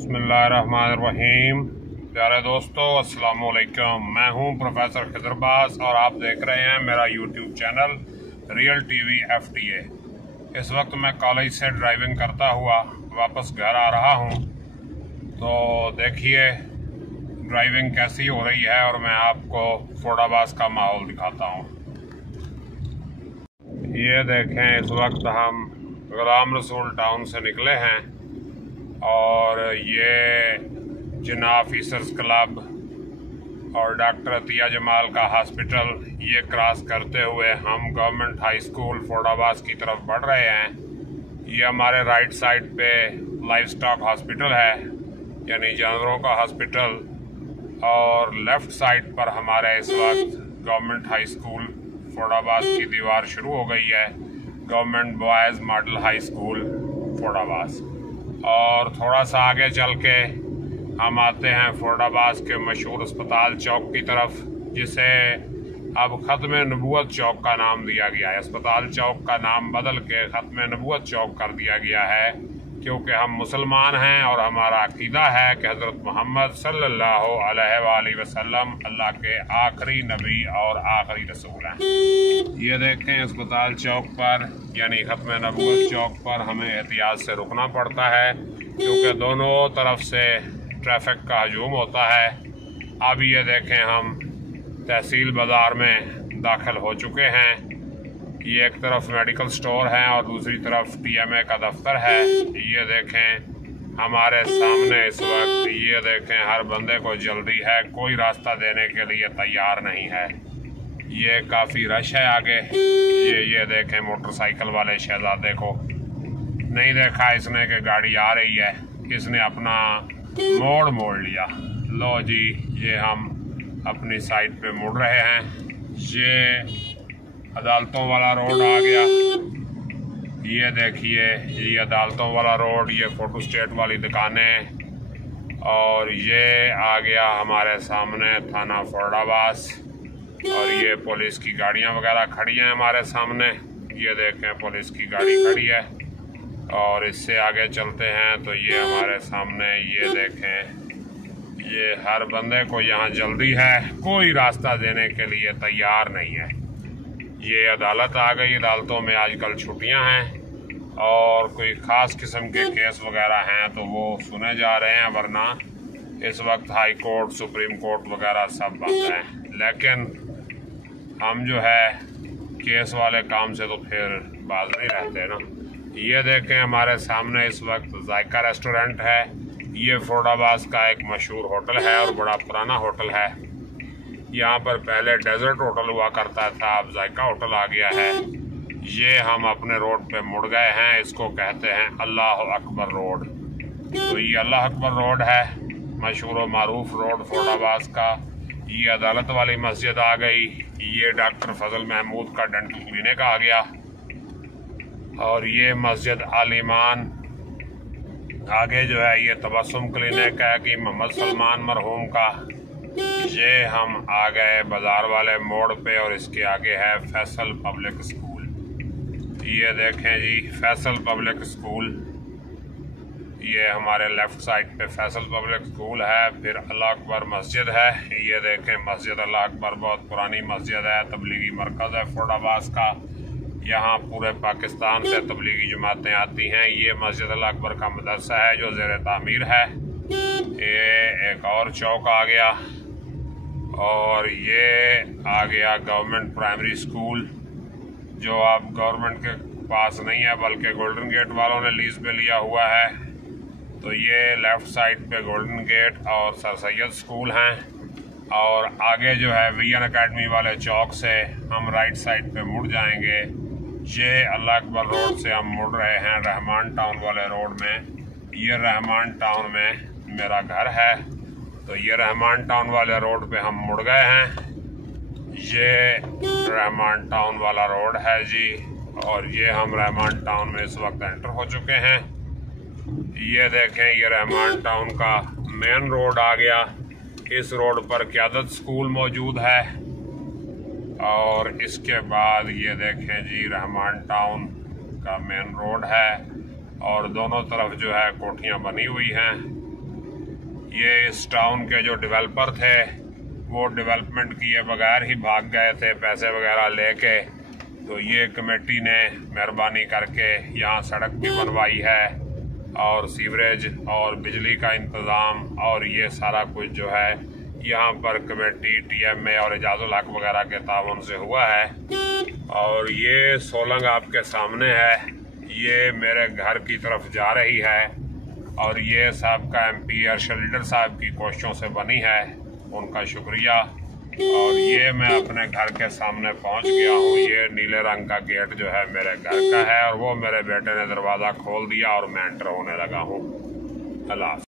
बिस्मिल्लाहिर्रहमानिर्रहीम। प्यारे दोस्तों, अस्सलाम वालेकुम। मैं हूं प्रोफेसर खिदरबाज और आप देख रहे हैं मेरा YouTube channel real TV FTA। इस वक्त मैं कॉलेज से ड्राइविंग करता हुआ वापस घर आ रहा हूं, तो देखिए ड्राइविंग कैसी हो रही है और मैं आपको फोर्डाबाद का माहौल दिखाता हूं। ये देखें, इस वक्त हम गुलाम रसूल टाउन से निकले हैं और ये जिन्ना ऑफिसर्स क्लब और डॉक्टर अतिया जमाल का हॉस्पिटल ये क्रॉस करते हुए हम गवर्नमेंट हाई स्कूल फोर्डाबाद की तरफ बढ़ रहे हैं। ये हमारे राइट साइड पे लाइफ स्टॉक हॉस्पिटल है, यानी जानवरों का हॉस्पिटल, और लेफ्ट साइड पर हमारे इस वक्त गवर्नमेंट हाई स्कूल फोर्डाबाद की दीवार शुरू हो गई है, government boys model high school Faridabad. और थोड़ा सा आगे चल के हम आते हैं फोर्डाबाद के मशहूर अस्पताल चौक की तरफ, जिसे अब ख़त्म नबूवत चौक का नाम दिया गया है। अस्पताल चौक का नाम बदल के ख़त्म नबूवत चौक कर दिया गया है, क्योंकि हम मुसलमान हैं और हमारा अकीदा है कि हज़रत मोहम्मद सल्लल्लाहु अलैहि वसल्लम अल्लाह के आखिरी नबी और आखिरी रसूल हैं। ये देखें, अस्पताल चौक पर यानी ख़त्म नबूवत चौक पर हमें एहतियात से रुकना पड़ता है, क्योंकि दोनों तरफ से ट्रैफिक का हजूम होता है। अब ये देखें, हम तहसील बाज़ार में दाखिल हो चुके हैं। ये एक तरफ मेडिकल स्टोर है और दूसरी तरफ TMA का दफ्तर है। ये देखें हमारे सामने इस वक्त, ये देखें हर बंदे को जल्दी है, कोई रास्ता देने के लिए तैयार नहीं है। ये काफ़ी रश है आगे। ये देखें मोटरसाइकिल वाले शहजादे को नहीं देखा इसने कि गाड़ी आ रही है, इसने अपना मोड़ लिया। लो जी, ये हम अपनी साइड पे मुड़ रहे हैं। ये अदालतों वाला रोड आ गया। ये देखिए, ये अदालतों वाला रोड, ये फोटो स्टेट वाली दुकानें, और ये आ गया हमारे सामने थाना फोर्डाबाद। और ये पुलिस की गाड़ियां वगैरह खड़ी हैं हमारे सामने। ये देखें, पुलिस की गाड़ी खड़ी है। और इससे आगे चलते हैं तो ये हमारे सामने, ये देखें, ये हर बंदे को यहाँ जल्दी है, कोई रास्ता देने के लिए तैयार नहीं है। ये अदालत आ गई। अदालतों में आजकल छुट्टियां हैं और कोई ख़ास किस्म के केस वगैरह हैं तो वो सुने जा रहे हैं, वरना इस वक्त हाई कोर्ट, सुप्रीम कोर्ट वगैरह सब बंद हैं। लेकिन हम जो है केस वाले काम से तो फिर बाज नहीं रहते ना। ये देखें, हमारे सामने इस वक्त जायका रेस्टोरेंट है। ये फोर्डाबाद का एक मशहूर होटल है और बड़ा पुराना होटल है। यहाँ पर पहले डेजर्ट होटल हुआ करता था, अब जायका होटल आ गया है। ये हम अपने रोड पे मुड़ गए हैं, इसको कहते हैं अल्लाह अकबर रोड। तो ये अल्लाह अकबर रोड है, मशहूर मारूफ रोड फोर्डाबाद का। ये अदालत वाली मस्जिद आ गई। ये डॉक्टर फजल महमूद का डेंटल क्लिनिक आ गया। और ये मस्जिद आलिमान आगे जो है ये तबस्सुम क्लिनिक है कि मोहम्मद सलमान मरहूम का। ये हम आ गए बाजार वाले मोड़ पे और इसके आगे है फैसल पब्लिक स्कूल। ये देखें जी, फैसल पब्लिक स्कूल, ये हमारे लेफ्ट साइड पे फैसल पब्लिक स्कूल है। फिर अल्लाह अकबर मस्जिद है। ये देखें, मस्जिद अल्लाह अकबर बहुत पुरानी मस्जिद है, तबलीगी मरकज़ है फोर्डाबाद का। यहाँ पूरे पाकिस्तान से तबलीगी जमातें आती हैं। ये मस्जिद अल्लाह अकबर का मदरसा है जो ज़ेर तामीर है। ये एक और चौक आ गया और ये आ गया गवर्नमेंट प्राइमरी स्कूल, जो अब गवर्नमेंट के पास नहीं है बल्कि गोल्डन गेट वालों ने लीज पे लिया हुआ है। तो ये लेफ़्ट साइड पे गोल्डन गेट और सर सैयद स्कूल हैं। और आगे जो है VN अकेडमी वाले चौक से हम राइट साइड पे मुड़ जाएंगे। ये अल्लाह अकबर रोड से हम मुड़ रहे हैं रहमान टाउन वाले रोड में। ये रहमान टाउन में मेरा घर है, तो ये रहमान टाउन वाले रोड पे हम मुड़ गए हैं। ये रहमान टाउन वाला रोड है जी, और ये हम रहमान टाउन में इस वक्त एंटर हो चुके हैं। ये देखें, ये रहमान टाउन का मेन रोड आ गया। इस रोड पर क़यादत स्कूल मौजूद है। और इसके बाद ये देखें जी, रहमान टाउन का मेन रोड है और दोनों तरफ जो है कोठियाँ बनी हुई हैं। ये इस टाउन के जो डेवलपर थे वो डेवलपमेंट किए बगैर ही भाग गए थे पैसे वगैरह लेके। तो ये कमेटी ने मेहरबानी करके यहाँ सड़क भी बनवाई है और सीवरेज और बिजली का इंतज़ाम और ये सारा कुछ जो है यहाँ पर कमेटी TMA और एजाजुल हक वगैरह के ताउन से हुआ है। और ये सोलंग आपके सामने है, ये मेरे घर की तरफ जा रही है और ये साहब MP अरशद लीडर साहब की कोशिशों से बनी है, उनका शुक्रिया। और ये मैं अपने घर के सामने पहुंच गया हूँ। ये नीले रंग का गेट जो है मेरे घर का है और वो मेरे बेटे ने दरवाज़ा खोल दिया और मैं एंटर होने लगा हूँ। अल्लाह।